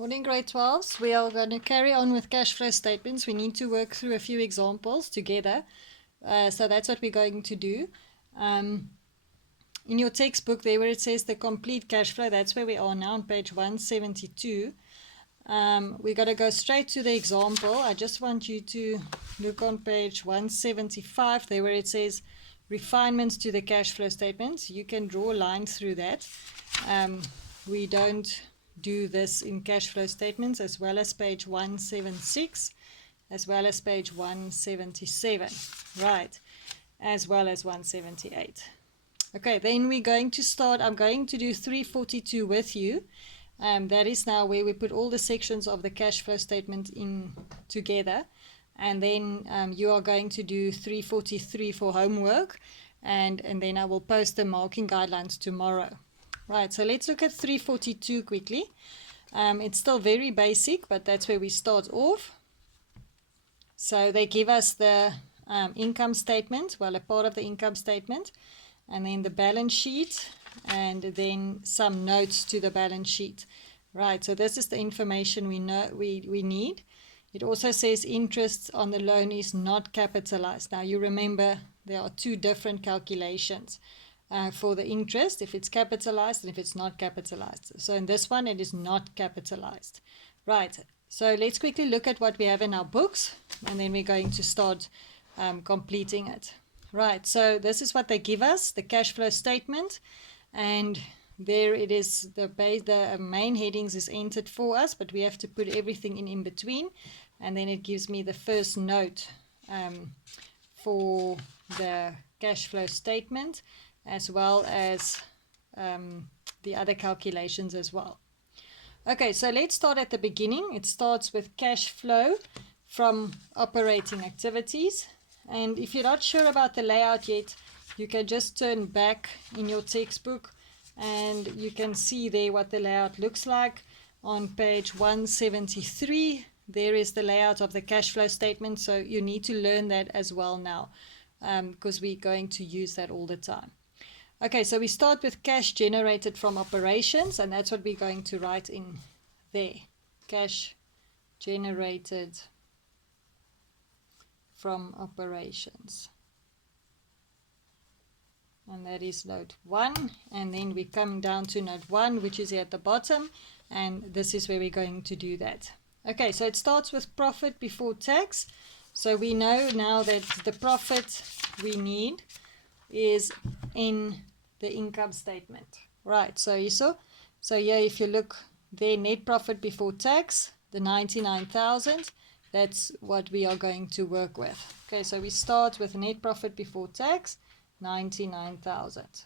Morning grade 12s. We are going to carry on with cash flow statements. We need to work through a few examples together. So that's what we're going to do. In your textbook there where it says the complete cash flow, that's where we are now on page 172. We're going to go straight to the example. I just want you to look on page 175 there where it says refinements to the cash flow statements. You can draw lines through that. We don't do this in cash flow statements, as well as page 176, as well as page 177, right, as well as 178. Okay, then we're going to start. I'm going to do 342 with you. That is now where we put all the sections of the cash flow statement in together, and then you are going to do 343 for homework, and then I will post the marking guidelines tomorrow. Right, so let's look at 342 quickly. It's still very basic, but that's where we start off. So they give us the income statement, well, a part of the income statement, and then the balance sheet, and then some notes to the balance sheet. Right, so this is the information we need. It also says interest on the loan is not capitalized. Now you remember there are two different calculations. For the interest, if it's capitalized and if it's not capitalized. So in this one, it is not capitalized. Right, so let's quickly look at what we have in our books, and then we're going to start completing it. Right, so this is what they give us, the cash flow statement, and there it is, the main headings is entered for us, but we have to put everything in between, and then it gives me the first note for the cash flow statement, as well as the other calculations as well. Okay, so let's start at the beginning. It starts with cash flow from operating activities. And if you're not sure about the layout yet, you can just turn back in your textbook and you can see there what the layout looks like. On page 173, there is the layout of the cash flow statement. So you need to learn that as well now, because we're going to use that all the time. Okay, so we start with cash generated from operations, and that's what we're going to write in there. Cash generated from operations. And that is note 1. And then we come down to note 1, which is here at the bottom, and this is where we're going to do that. Okay, so it starts with profit before tax. So we know now that the profit we need is in the income statement. Right, so you saw. So yeah, if you look there, net profit before tax, the 99,000, that's what we are going to work with. Okay, so we start with net profit before tax, 99,000.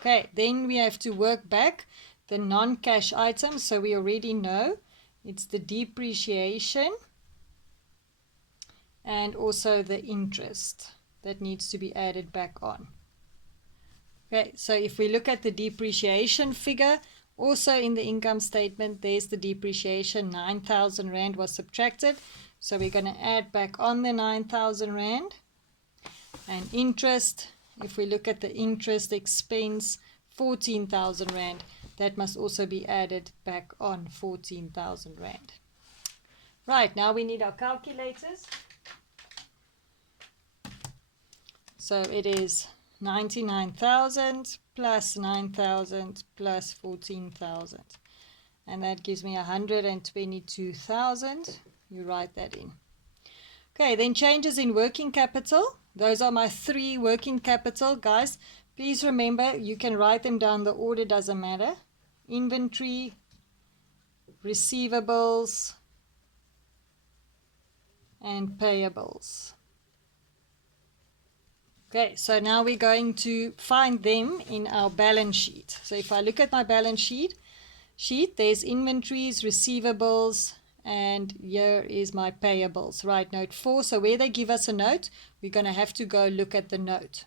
Okay, then we have to work back the non-cash items. So we already know it's the depreciation and also the interest that needs to be added back on. Okay, so if we look at the depreciation figure, also in the income statement, there's the depreciation, 9,000 Rand was subtracted. So we're going to add back on the 9,000 Rand. And interest, if we look at the interest expense, 14,000 Rand, that must also be added back on 14,000 Rand. Right, now we need our calculators. So it is 99,000 plus 9,000 plus 14,000. And that gives me 122,000. You write that in. Okay, then changes in working capital. Those are my 3 working capital. Guys, please remember, you can write them down. The order doesn't matter. Inventory, receivables, and payables. Okay, so now we're going to find them in our balance sheet. So if I look at my balance sheet, there's inventories, receivables, and here is my payables. Right, note 4. So where they give us a note, we're going to have to go look at the note.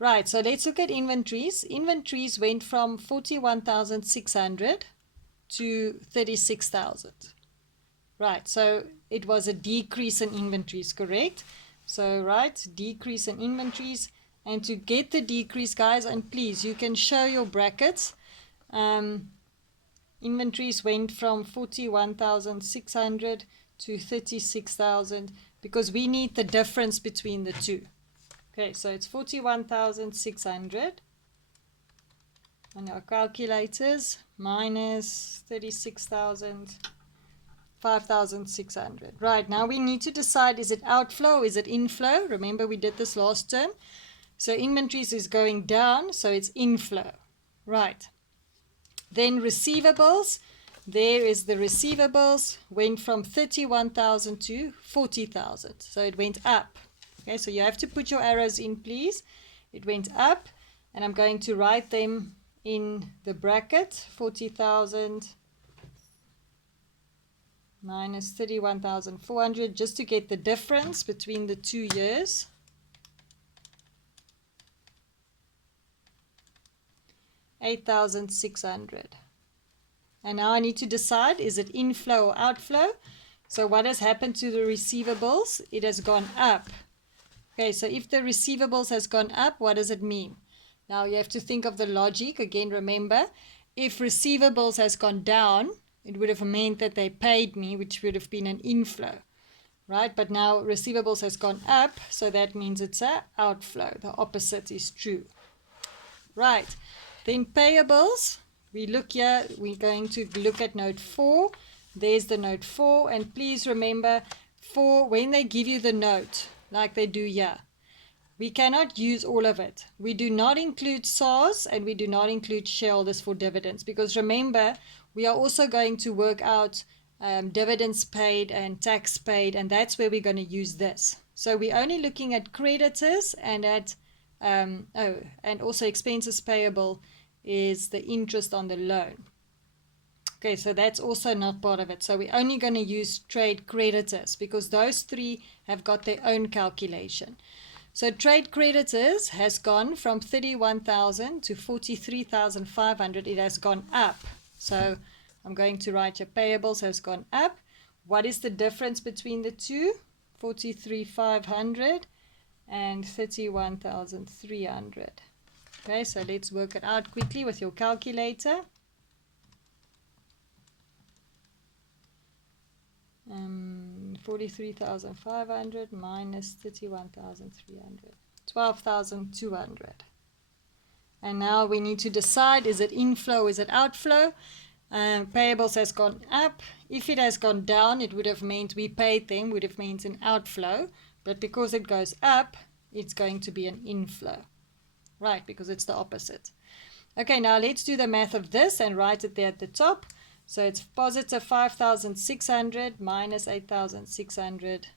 Right, so let's look at inventories. Inventories went from 41,600 to 36,000. Right, so it was a decrease in inventories, correct? So, right, decrease in inventories. And to get the decrease, guys, and please, you can show your brackets. Inventories went from 41,600 to 36,000 because we need the difference between the two. Okay, so it's 41,600 on our calculators minus 36,000, 5,600. Right, now we need to decide, is it outflow, is it inflow? Remember we did this last term. So inventories is going down, so it's inflow. Right. Then receivables, there is the receivables, went from 31,000 to 40,000. So it went up. Okay, so you have to put your arrows in, please. It went up, and I'm going to write them in the bracket, 40,000 minus 31,400, just to get the difference between the 2 years. $8,600. And now I need to decide, is it inflow or outflow? So what has happened to the receivables? It has gone up. Okay, so if the receivables has gone up, what does it mean? Now you have to think of the logic. Again, remember, if receivables has gone down, it would have meant that they paid me, which would have been an inflow, right? But now receivables has gone up, so that means it's an outflow. The opposite is true. Right. Then payables, we look here, we're going to look at note 4. There's the note 4, and please remember, when they give you the note, like they do here, we cannot use all of it. We do not include SARS, and we do not include shareholders for dividends, because remember, we are also going to work out dividends paid and tax paid, and that's where we're going to use this. So we're only looking at creditors and at and also expenses payable is the interest on the loan. Okay, so that's also not part of it. So we're only going to use trade creditors because those three have got their own calculation. So trade creditors has gone from 31,000 to 43,500. It has gone up. So I'm going to write your payables has gone up. What is the difference between the two? 43,500 and 31,300. Okay, so let's work it out quickly with your calculator. 43,500 minus 31,300. 12,200. And now we need to decide, is it inflow, is it outflow? Payables has gone up. If it has gone down, it would have meant we paid them, would have meant an outflow. But because it goes up, it's going to be an inflow. Right, because it's the opposite. Okay, now let's do the math of this and write it there at the top. So it's positive 5,600 minus 8,600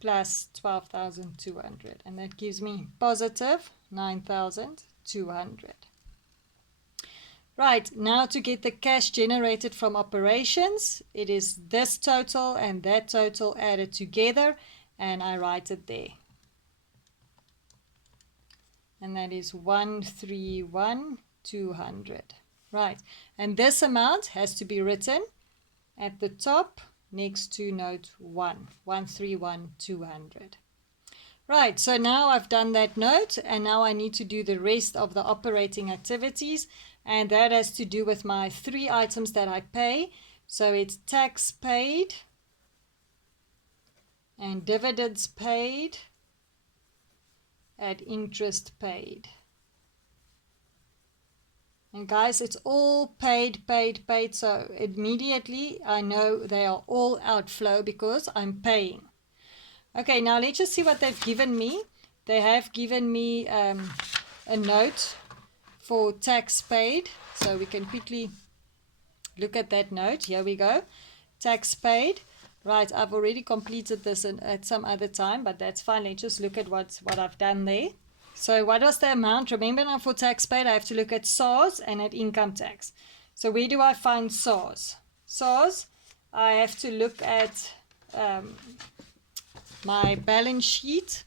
plus 12,200. And that gives me positive 9,200. Right, now to get the cash generated from operations, it is this total and that total added together, and I write it there. And that is 131,200. Right, and this amount has to be written at the top next to note 1, 131,200. Right, so now I've done that note, and now I need to do the rest of the operating activities, and that has to do with my 3 items that I pay. So it's tax paid and dividends paid and interest paid. And guys, it's all paid. So immediately I know they are all outflow because I'm paying. Okay, now let's just see what they've given me. They have given me a note for tax paid. So we can quickly look at that note. Here we go. Tax paid. Right, I've already completed this at some other time, but that's fine. Let's just look at what I've done there. So what was the amount? Remember now for tax paid, I have to look at SARS and at income tax. So where do I find SARS? SARS, I have to look at my balance sheet.